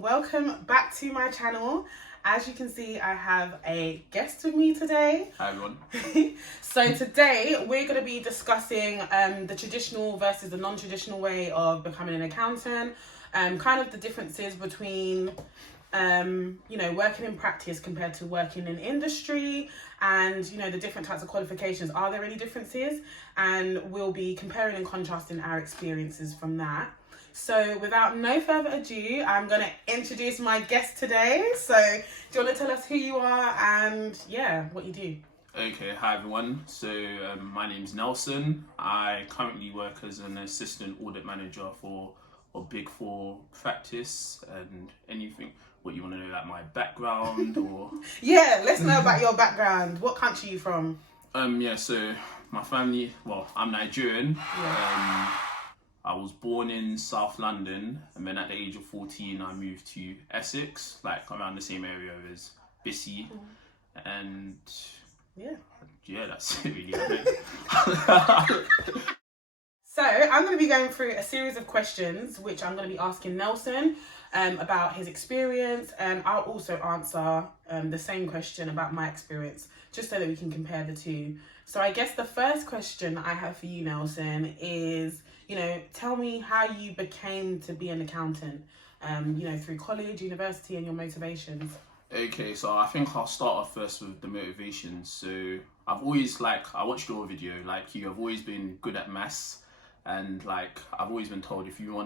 welcome back to my channel. As you can see, I have a guest with me today. Hi everyone. So today we're going to be discussing the traditional versus the non-traditional way of becoming an accountant, kind of the differences between working in practice compared to working in industry, and the different types of qualifications. Are there any differences? And we'll be comparing and contrasting our experiences from that. So without no further ado, I'm going to introduce my guest today. So do you want to tell us who you are and what you do? Okay, hi everyone. So my name's Nelson. I currently work as an assistant audit manager for a Big Four practice. And anything, what you want to know, like my background or? Yeah, let's know about your background. What country are you from? So my family, I'm Nigerian. Yeah. I was born in South London, and then at the age of 14, I moved to Essex, like around the same area as Bissy. And yeah, that's it really. So I'm going to be going through a series of questions, which I'm going to be asking Nelson about his experience, and I'll also answer the same question about my experience, just so that we can compare the two. So I guess the first question I have for you, Nelson, is, tell me how you became to be an accountant, through college, university, and your motivations. Okay, so I think I'll start off first with the motivations. So I've always, I watched your video, you have always been good at maths. And I've always been told, if you're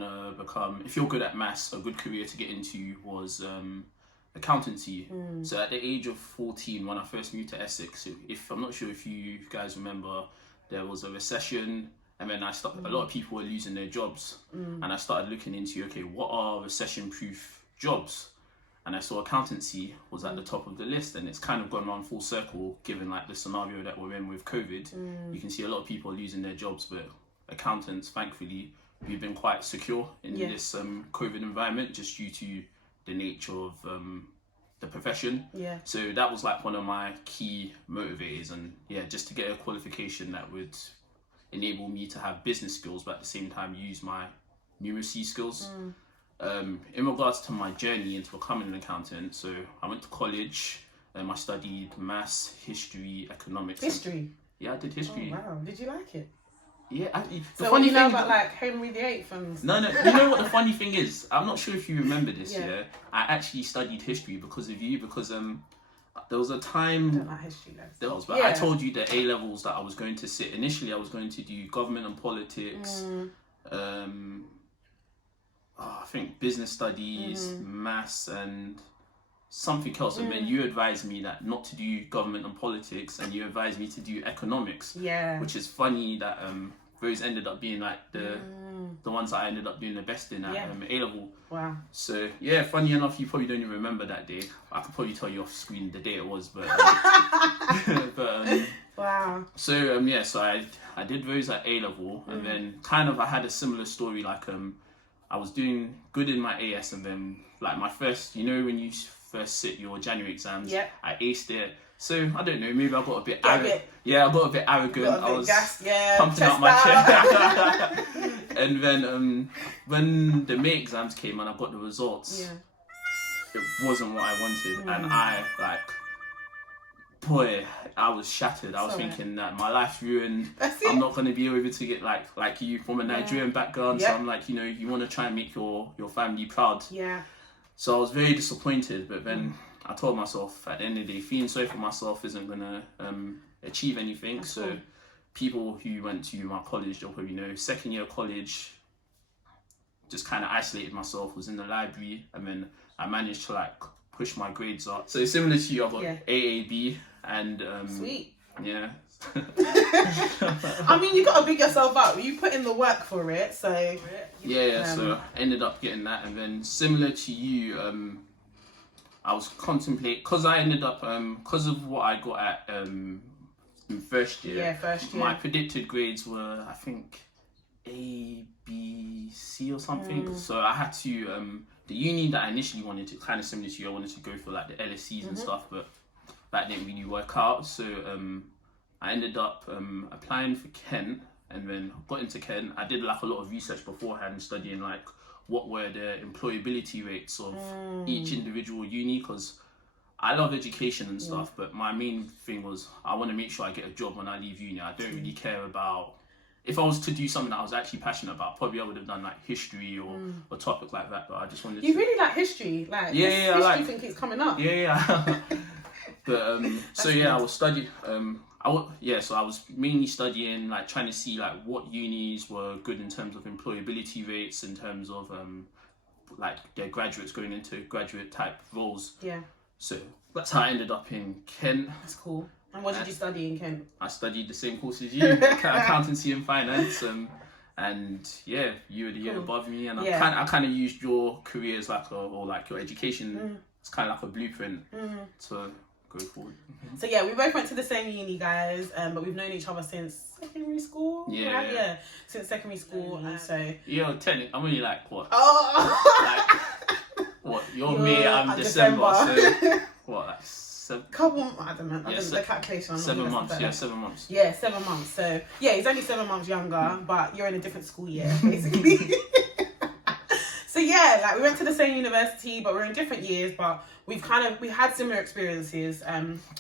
good at maths, a good career to get into was accountancy. So at the age of 14, when I first moved to Essex, I'm not sure if you guys remember, there was a recession, and then a lot of people were losing their jobs. And I started looking into, okay, what are recession-proof jobs? And I saw accountancy was at the top of the list, and it's kind of gone around full circle, given the scenario that we're in with COVID. You can see a lot of people are losing their jobs, but accountants, thankfully, we've been quite secure in this COVID environment, just due to the nature of the profession. So that was one of my key motivators, and just to get a qualification that would enable me to have business skills, but at the same time use my numeracy skills. In regards to my journey into becoming an accountant, so I went to college, I studied maths, history, economics. History? Yeah, I did history. Oh, wow. Did you like it? Yeah. So what do you know about Henry VIII and... No. You know what the funny thing is? I'm not sure if you remember this. Yeah. I actually studied history because of you. Because there was a time. I don't like history though. I told you the A levels that I was going to sit. Initially, I was going to do government and politics. I think business studies, maths, and something else. And then you advised me that not to do government and politics, and you advised me to do economics. Yeah. Which is funny that those ended up being the ones that I ended up doing the best in at A level. Wow. So funny enough, you probably don't even remember that day. I could probably tell you off screen the day it was, but wow. So so I did those at A level, and then I had a similar story. I was doing good in my AS, and then my first, when you first sit your January exams, I aced it. So I don't know, maybe I got a bit arrogant. I got a bit arrogant. I was pumping out my chest. And then when the May exams came and I got the results, it wasn't what I wanted, and I was shattered. I was thinking that my life's ruined. I'm not going to be able to get like you from a Nigerian background. So I'm you want to try and make your family proud. Yeah. So I was very disappointed, but then I told myself, at the end of the day, feeling sorry for myself isn't going to achieve anything. That's so cool. People who went to my college, they'll probably know, second year college, just kind of isolated myself, was in the library, and then I managed to push my grades up. So similar to you, I got AAB, and sweet. Yeah. I mean, you got to big yourself up. You put in the work for it, so so I ended up getting that, and then similar to you, I was contemplating, because I ended up because of what I got at in first year. My predicted grades were, I think, A, B, C or something. So I had to the uni that I initially wanted to, kind of similar to you, I wanted to go for the LSEs and stuff, but that didn't really work out. So I ended up applying for Kent, and then got into Kent. I did a lot of research beforehand, studying what were the employability rates of each individual uni, because I love education and stuff, but my main thing was I want to make sure I get a job when I leave uni. I don't really care about, if I was to do something that I was actually passionate about, probably I would have done like history or a topic like that, but I just wanted You really like history? Like, history I think it's coming up. Yeah. But so yeah, I was studying. So I was mainly studying, like trying to see like what unis were good in terms of employability rates, in terms of like their graduates going into graduate type roles. Yeah. So that's how I ended up in Kent. That's cool. And what did you study in Kent? I studied the same course as you, accountancy and finance. And yeah, you were the year above me, and I kind of used your career as like or like your education as kind of like a blueprint to go forward. So yeah, we both went to the same uni, guys, but we've known each other since secondary school. Yeah, since secondary school, and so. Yeah, technically, I'm only like what? Oh. Like, what? You're May, I'm December. So what? Like 7. Couple, I don't know. I think the calculation. 7 months. Yeah, 7 months. Yeah, 7 months. So yeah, he's only 7 months younger, but you're in a different school year, basically. So yeah, like we went to the same university, but we're in different years. But we had similar experiences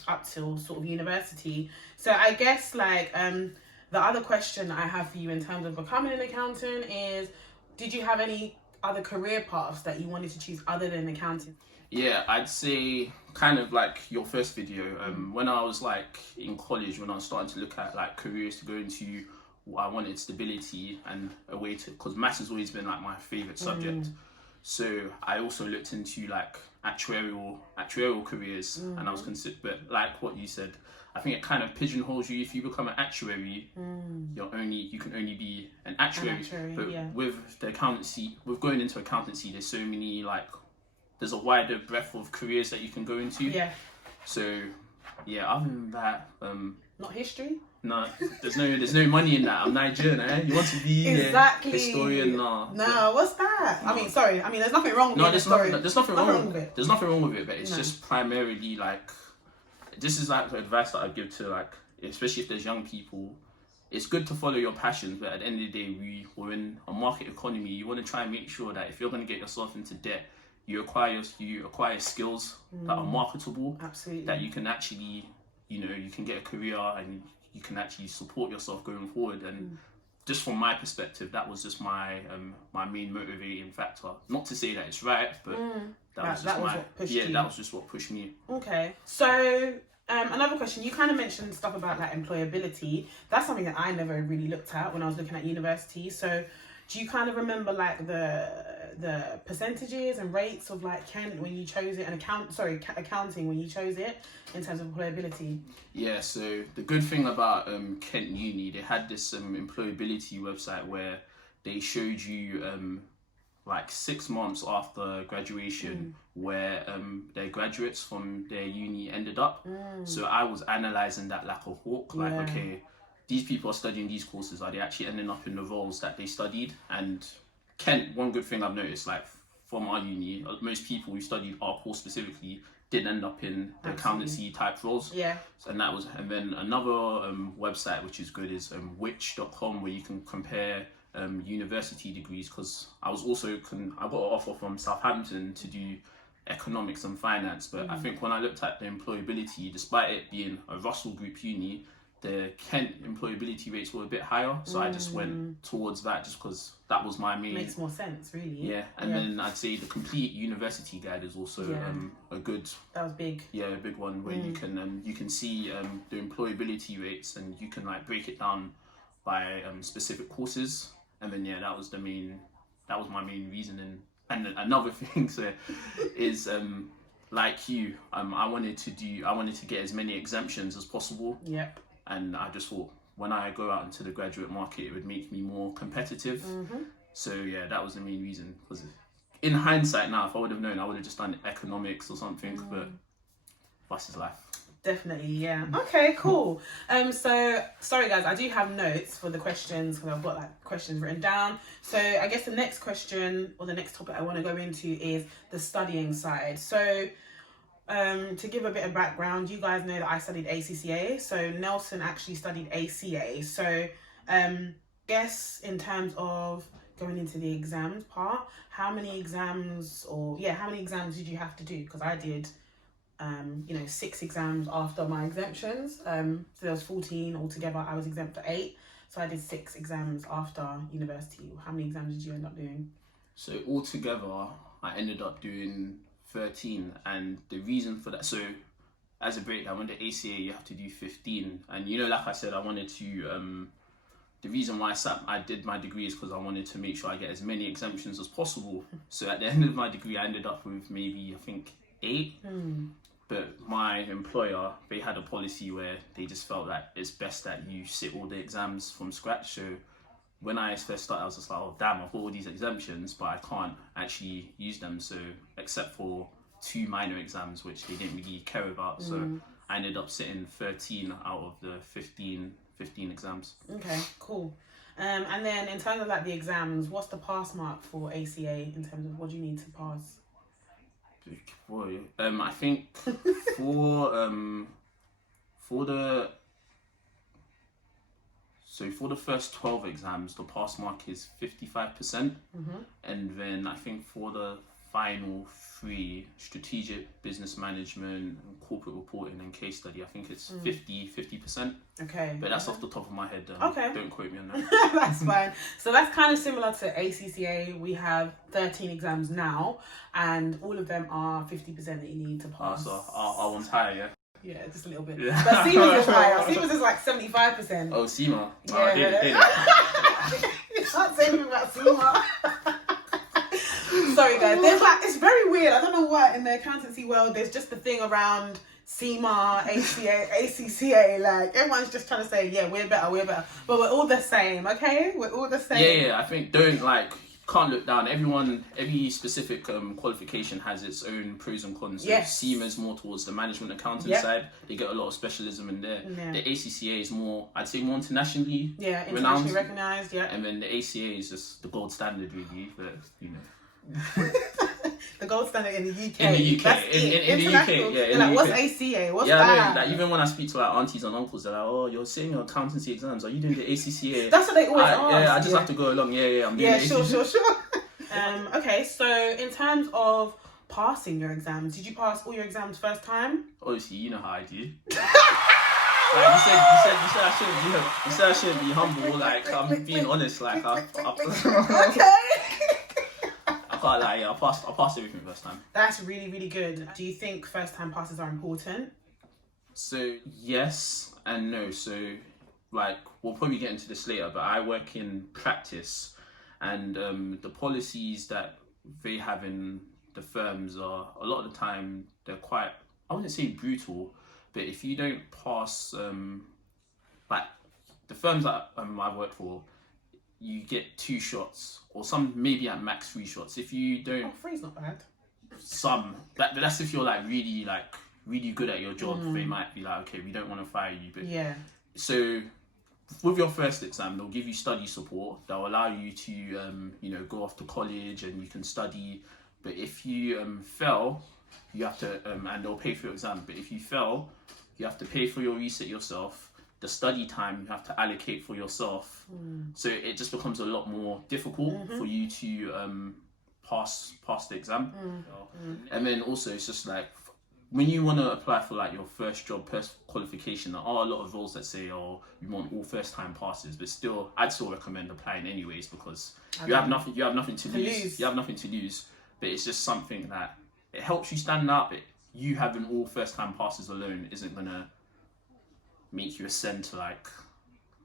up till sort of university. So I guess like the other question I have for you in terms of becoming an accountant is, did you have any other career paths that you wanted to choose other than accounting? Yeah, I'd say kind of like your first video. When I was like in college, when I was starting to look at like careers to go into, I wanted stability and a way to, because maths has always been like my favorite subject. So I also looked into like actuarial careers, and I was but like what you said, I think it kind of pigeonholes you. If you become an actuary, you can only be an actuary. But with the accountancy, with going into accountancy, there's so many there's a wider breadth of careers that you can go into. Yeah. So yeah, other than that, not history. No, there's no money in that. I'm Nigerian, eh? You want to be a historian? No, what's that? No. I mean, sorry. I mean, there's nothing wrong with it. There's nothing wrong with it. There's nothing wrong with it, but it's just primarily like, this is like the advice that I give to like, especially if there's young people. It's good to follow your passions, but at the end of the day, we're in a market economy. You want to try and make sure that if you're going to get yourself into debt, you acquire skills that are marketable. Absolutely. That you can actually, you can get a career and you can actually support yourself going forward. And just from my perspective, that was just my my main motivating factor. Not to say that it's right, but that was just what pushed me. Okay, so another question. You kind of mentioned stuff about like employability. That's something that I never really looked at when I was looking at university. So do you kind of remember like the percentages and rates of like Kent when you chose it, and accounting when you chose it, in terms of employability? Yeah, so the good thing about Kent Uni, they had this employability website where they showed you like 6 months after graduation where their graduates from their uni ended up. So I was analysing that like a hawk, like okay, these people are studying these courses, are they actually ending up in the roles that they studied? And Kent, one good thing I've noticed, like from our uni, most people who studied our course specifically did end up in the accountancy type roles. Yeah. And then another website which is good is which.com, where you can compare university degrees, because I was also I got an offer from Southampton to do economics and finance, but I think when I looked at the employability, despite it being a Russell Group uni, the Kent employability rates were a bit higher, so I just went towards that just because that was my main. Makes more sense, really. Yeah, and then I'd say the complete university guide is also a good. That was big. Yeah, a big one where you can see the employability rates, and you can like break it down by specific courses, and then that was my main reasoning. And another thing is like you, I wanted to get as many exemptions as possible. Yep. And I just thought when I go out into the graduate market, it would make me more competitive. So yeah, that was the main reason. Because in hindsight now, if I would have known, I would have just done economics or something. But that's is life. Definitely, yeah. Okay, cool. So sorry guys, I do have notes for the questions because I've got like questions written down. So I guess the next question or the next topic I want to go into is the studying side. So to give a bit of background, you guys know that I studied ACCA. So Nelson actually studied ACA. So guess in terms of going into the exams part, how many exams did you have to do? Because I did 6 exams after my exemptions. So there was 14 altogether. I was exempt for 8. So I did 6 exams after university. How many exams did you end up doing? So altogether, I ended up doing 13. And the reason for that, so as a breakdown, with the ACA, you have to do 15. And like I said, I wanted to, the reason why I did my degree is because I wanted to make sure I get as many exemptions as possible. So at the end of my degree, I ended up with maybe, I think, 8. But my employer, they had a policy where they just felt that it's best that you sit all the exams from scratch. So when I first started, I was just like, oh damn, I've got all these exemptions, but I can't actually use them. So except for 2 minor exams, which they didn't really care about. So I ended up sitting 13 out of the 15 exams. Okay, cool. And then in terms of like the exams, what's the pass mark for ACA in terms of what do you need to pass? Boy, I think for the first 12 exams, the pass mark is 55%, and then I think for the final 3, strategic, business management, corporate reporting, and case study, I think it's 50%. Okay. But that's off the top of my head. Okay. Don't quote me on that. That's fine. So that's kind of similar to ACCA. We have 13 exams now, and all of them are 50% that you need to pass. So our one's higher, yeah? Yeah, just a little bit. Yeah. But CIMA's is higher. CIMA's is like 75%. Oh, CIMA. Yeah. You can't say anything about CIMA. Sorry guys, it's very weird. I don't know why in the accountancy world there's just the thing around CIMA, ACA, ACCA. Like everyone's just trying to say, yeah, we're better, but we're all the same. Okay, we're all the same. Yeah. I think can't look down. Every specific qualification has its own pros and cons. So yes. CIMA is more towards the management accounting side. They get a lot of specialism in there. Yeah. The ACCA is more, I'd say, more internationally internationally recognized. Yeah, and then the ACA is just the gold standard, really. But the gold standard in the UK. In the UK, That's in the UK, in the UK. What's ACA? What's that? Like even when I speak to like aunties and uncles, they're like, "Oh, you're sitting your accountancy exams. Are you doing the ACCA?" That's what they always ask. Yeah, I just have to go along. Yeah, I'm doing the ACCA. Sure. Okay, so in terms of passing your exams, did you pass all your exams first time? Obviously, you know how I do. You said I shouldn't be humble. Like I'm being honest. Like okay. I passed everything first time. That's really, really good. Do you think first time passes are important? So yes and no. So like we'll probably get into this later, but I work in practice, and the policies that they have in the firms are a lot of the time they're quite, I wouldn't say brutal, but if you don't pass like the firms that I've worked for, you get 2 shots, or some maybe at max 3 shots. If you don't, 3's not bad. But that's if you're really good at your job. They might be like, okay, we don't want to fire you. But yeah. So with your first exam, they'll give you study support. They'll allow you to go off to college and you can study. But if you fail, you have to and they'll pay for your exam. But if you fail, you have to pay for your resit yourself. The study time you have to allocate for yourself, so it just becomes a lot more difficult for you to pass the exam. And then also it's just like when you want to apply for like your first job, post-qualification, there are a lot of roles that say, oh, you want all first time passes, but still I'd still recommend applying anyways, because you have nothing to lose. You have nothing to lose, but it's just something that it helps you stand up. You having all first time passes alone isn't gonna make you ascend to like,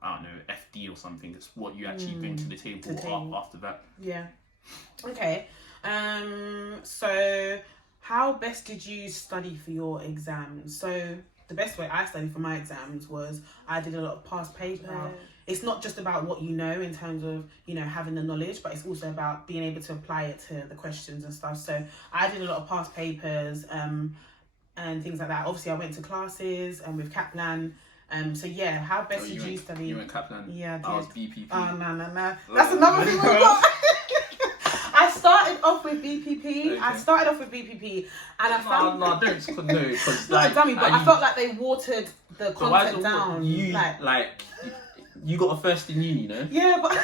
I don't know, FD or something. It's what you actually bring to the table after that. Yeah. Okay. So how best did you study for your exams? So the best way I studied for my exams was I did a lot of past paper. It's not just about what you know in terms of, having the knowledge, but it's also about being able to apply it to the questions and stuff. So I did a lot of past papers and things like that. Obviously I went to classes with Kaplan. So yeah, how best did you study? You went Kaplan? Yeah, I did. I was BPP. Oh, no. That's another thing we've got. I started off with BPP. Okay. And I found... No, don't. No, because... Not a dummy, but I felt like they watered the content down. You got a first in uni, Yeah, but...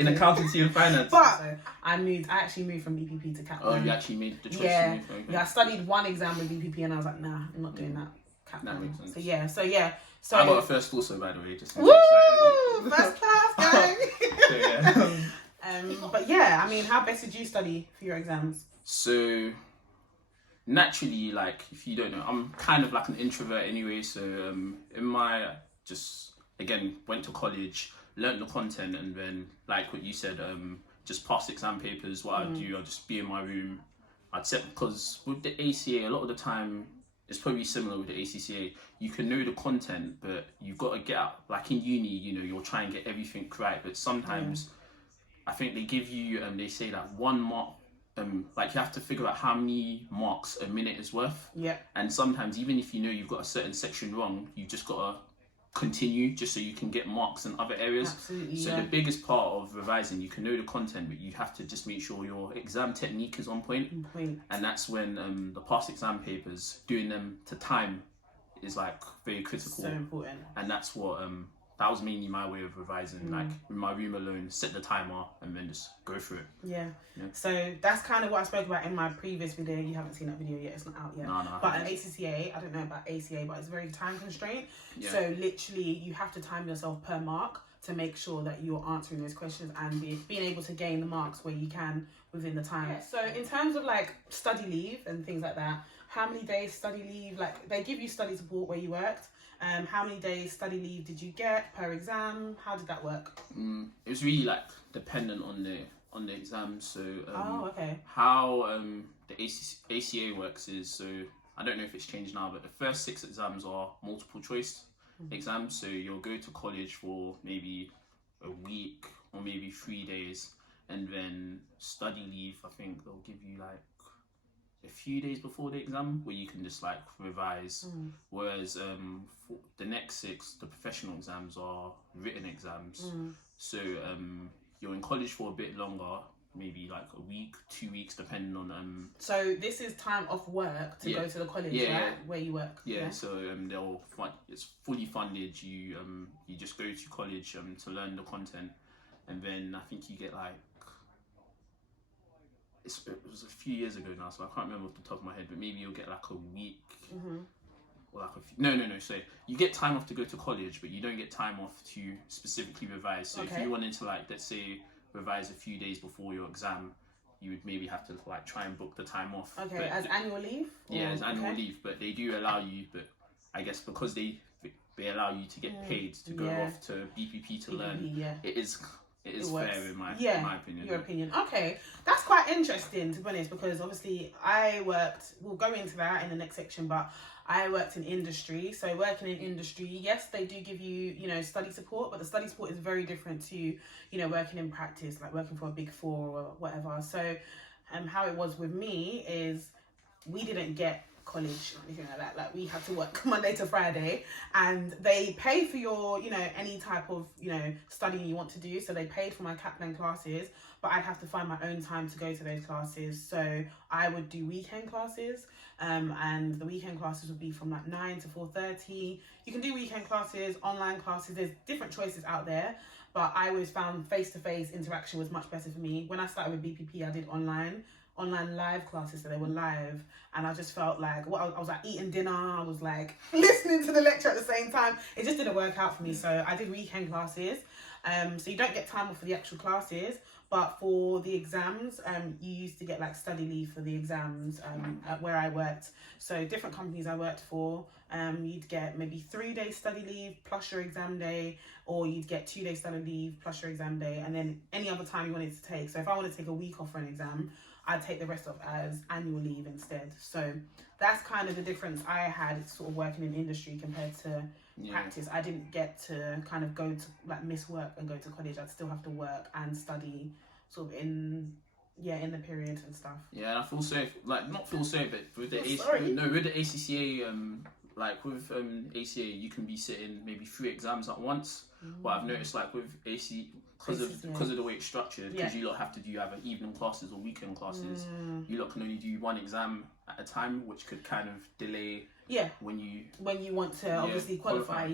in accountancy and finance. But so I actually moved from BPP to Cap. Oh, you actually made the choice yeah. to move. Okay. Yeah, I studied one exam with BPP and I was like, nah, I'm not doing that. Cap. That makes sense. So yeah. So I got a first also, by the way. Just woo! First class, gang! So, yeah. But yeah, I mean, how best did you study for your exams? So, naturally, like, if you don't know, I'm kind of like an introvert anyway. So, in my, just, again, went to college, learnt the content, and then, like what you said, just pass exam papers. What I'd do, I'd just be in my room. I'd set, because with the ACA, a lot of the time, it's probably similar with the ACCA. You can know the content, but you've got to get out. Like in uni, you know, you'll try and get everything right. But sometimes, I think they give you, they say that 1 mark, like you have to figure out how many marks a minute is worth. Yeah. And sometimes, even if you know you've got a certain section wrong, you've just got to continue just so you can get marks in other areas. Absolutely, so the biggest part of revising, you can know the content, but you have to just make sure your exam technique is on point. And that's when the past exam papers, doing them to time is like very critical. So important. And that's what that was mainly my way of revising, like in my room alone, set the timer and then just go through it. Yeah. So that's kind of what I spoke about in my previous video. You haven't seen that video yet, it's not out yet. No, but an ACCA, I don't know about ACA, but it's very time constrained. Yeah. So literally you have to time yourself per mark to make sure that you're answering those questions and being able to gain the marks where you can within the time. Yeah. So in terms of like study leave and things like that, how many days study leave, like they give you study support where you worked. How many days study leave did you get per exam? How did that work? It was really like dependent on the exam. So okay. How the ACA works is, so I don't know if it's changed now, but the first 6 exams are multiple choice exams. So you'll go to college for maybe a week or maybe 3 days, and then study leave, I think they'll give you like a few days before the exam where you can just like revise. Whereas for the next 6, the professional exams are written exams. So you're in college for a bit longer, maybe like a week, 2 weeks, depending on So this is time off work to go to the college, right? Where you work. So they'll fund, it's fully funded. You just go to college to learn the content, and then I think you get like, it was a few years ago now, so I can't remember off the top of my head, but maybe you'll get like a week or like a few, no, so you get time off to go to college, but you don't get time off to specifically revise. So if you wanted to, like, let's say revise a few days before your exam, you would maybe have to like try and book the time off. But as annual leave? Yeah, as annual leave, but they do allow you, but I guess because they allow you to get paid to go off to BPP to learn, it is fair in my opinion. Your opinion. Okay, that's quite interesting to be honest, because obviously we'll go into that in the next section, but I worked in industry. So working in industry, yes, they do give you, study support, but the study support is very different to, working in practice, like working for a Big 4 or whatever. So how it was with me is we didn't get college or anything like that. Like we had to work Monday to Friday, and they pay for your any type of studying you want to do. So they paid for my Kaplan classes, but I'd have to find my own time to go to those classes. So I would do weekend classes, and the weekend classes would be from like 9 to 4:30. You can do weekend classes, online classes, there's different choices out there, but I always found face-to-face interaction was much better for me. When I started with BPP, I did online live classes, so they were live, and I just felt like I was like eating dinner, I was like listening to the lecture at the same time. It just didn't work out for me, so I did weekend classes. So you don't get time off for the actual classes, but for the exams, you used to get like study leave for the exams at where I worked. So different companies I worked for, you'd get maybe 3 days study leave plus your exam day, or you'd get 2 days study leave plus your exam day, and then any other time you wanted to take. So if I wanted to take a week off for an exam, I'd take the rest off as annual leave instead. So that's kind of the difference I had sort of working in industry compared to practice. I didn't get to kind of go to like miss work and go to college. I'd still have to work and study sort of in the period and stuff. Yeah, and I feel safe, like not feel safe, but with the with the ACCA, like with ACA, you can be sitting maybe 3 exams at once. But I've noticed like with because of the way it's structured, because you lot have to do either evening classes or weekend classes. You lot can only do one exam at a time, which could kind of delay when you want to obviously qualify.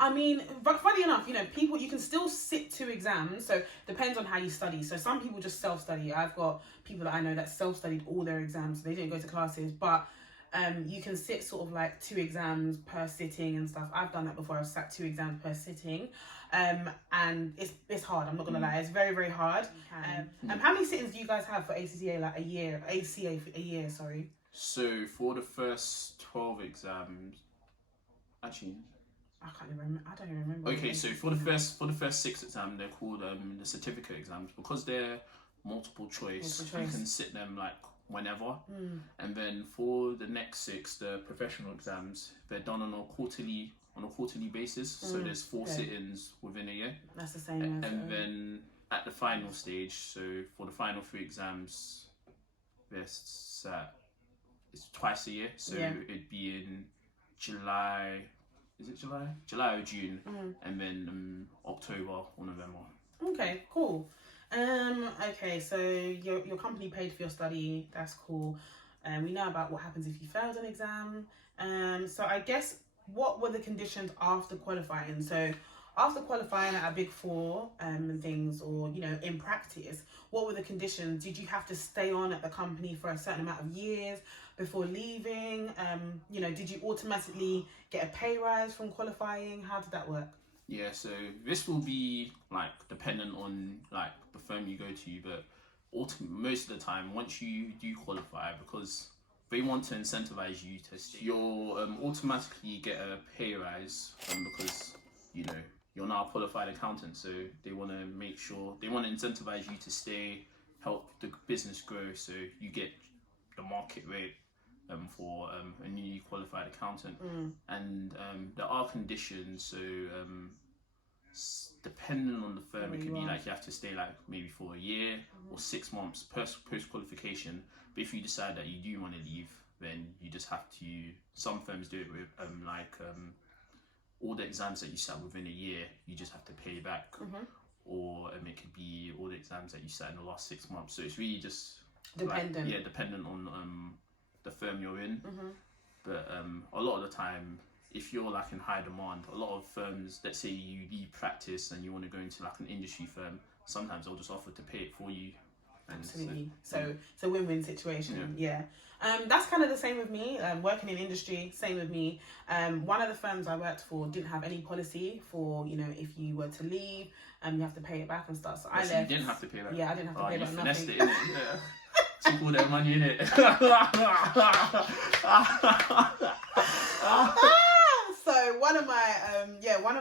I mean, but funny enough, you know, you can still sit 2 exams, so depends on how you study. So some people just self-study. I've got people that I know that self-studied all their exams, so they didn't go to classes, but you can sit sort of like 2 exams per sitting and stuff. I've done that before. I've sat 2 exams per sitting, and it's hard. I'm not gonna lie, it's very, very hard. How many sittings do you guys have for ACCA? Like ACA for a year? Sorry. So for the first 12 exams, actually, I can't even remember. I don't even remember. Okay, so for the first 6 exams, they're called the certificate exams, because they're multiple choice. You can sit them like whenever. And then for the next 6, the professional exams, they're done on a quarterly basis. So there's 4 sittings within a year. That's the same. And then at the final stage, so for the final 3 exams, it's twice a year. So it'd be in July. Is it July? July or June, and then October or November. Okay, cool. Okay, so your company paid for your study. That's cool. We know about what happens if you failed an exam. So I guess, what were the conditions after qualifying? So after qualifying at a Big 4 and things, or, you know, in practice, what were the conditions? Did you have to stay on at the company for a certain amount of years before leaving? You know, did you automatically get a pay rise from qualifying? How did that work? Yeah, so this will be like dependent on like the firm you go to, but most of the time, once you do qualify, because they want to incentivize you to stay, you'll automatically get a pay rise, because, you know, you're now a qualified accountant, so they want to incentivize you to stay, help the business grow, so you get the market rate for a newly qualified accountant. And there are conditions, so depending on the firm, it could be like you have to stay like maybe for a year or 6 months post-qualification. But if you decide that you do want to leave, then you just have to, some firms do it with all the exams that you sat within a year, you just have to pay back. Or it could be all the exams that you sat in the last 6 months. So it's really just dependent. Dependent on the firm you're in. But a lot of the time, if you're like in high demand, a lot of firms, let's say you leave practice and you want to go into like an industry firm, sometimes they'll just offer to pay it for you. Absolutely. So it's a win-win situation. That's kind of the same with me. Working in industry, same with me. One of the firms I worked for didn't have any policy for, you know, if you were to leave, you have to pay it back and stuff. So I left. You didn't have to pay back? Yeah, I didn't have to pay back nothing. It, innit? Took all their money in it. So one of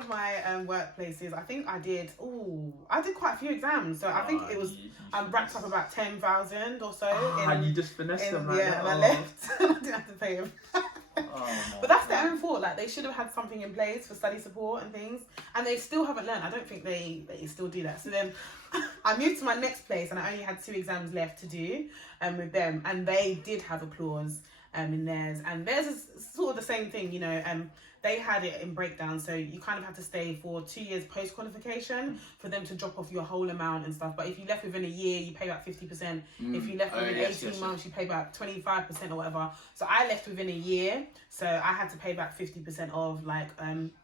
my workplaces, I think I did quite a few exams. So I think it was, I racked up about 10,000 or so. And you just finessed them, like and I left. I didn't have to pay them. But that's their own fault. Like, they should have had something in place for study support and things, and they still haven't learned. I don't think they still do that. So then I moved to my next place, and I only had 2 exams left to do with them, and they did have a clause in theirs, and theirs is sort of the same thing, you know. They had it in breakdown, so you kind of had to stay for 2 years post-qualification for them to drop off your whole amount and stuff. But if you left within a year, you pay back 50%. If you left within 18 months, you pay back 25% or whatever. So I left within a year, so I had to pay back 50% of like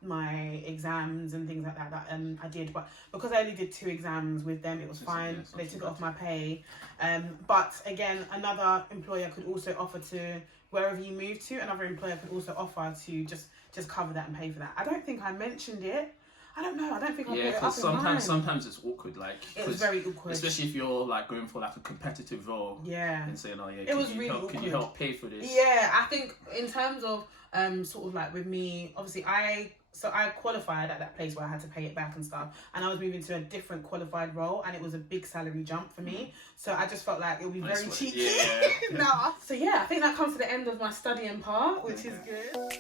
my exams and things like that I did. But because I only did 2 exams with them, it was fine. They took it off my pay. But again, another employer could also offer to, wherever you move to, another employer could also offer to just cover that and pay for that. I don't think I mentioned it. I don't know. I don't think I put it up in mine. Sometimes it's awkward. Like, it was very awkward, especially if you're like going for like a competitive role. Yeah. And saying, it was really awkward. Can you help pay for this? Yeah, I think in terms of sort of like with me, obviously I qualified at that place where I had to pay it back and stuff, and I was moving to a different qualified role, and it was a big salary jump for me. So I just felt like it would be very cheeky. Yeah. So yeah, I think that comes to the end of my studying part, which is good.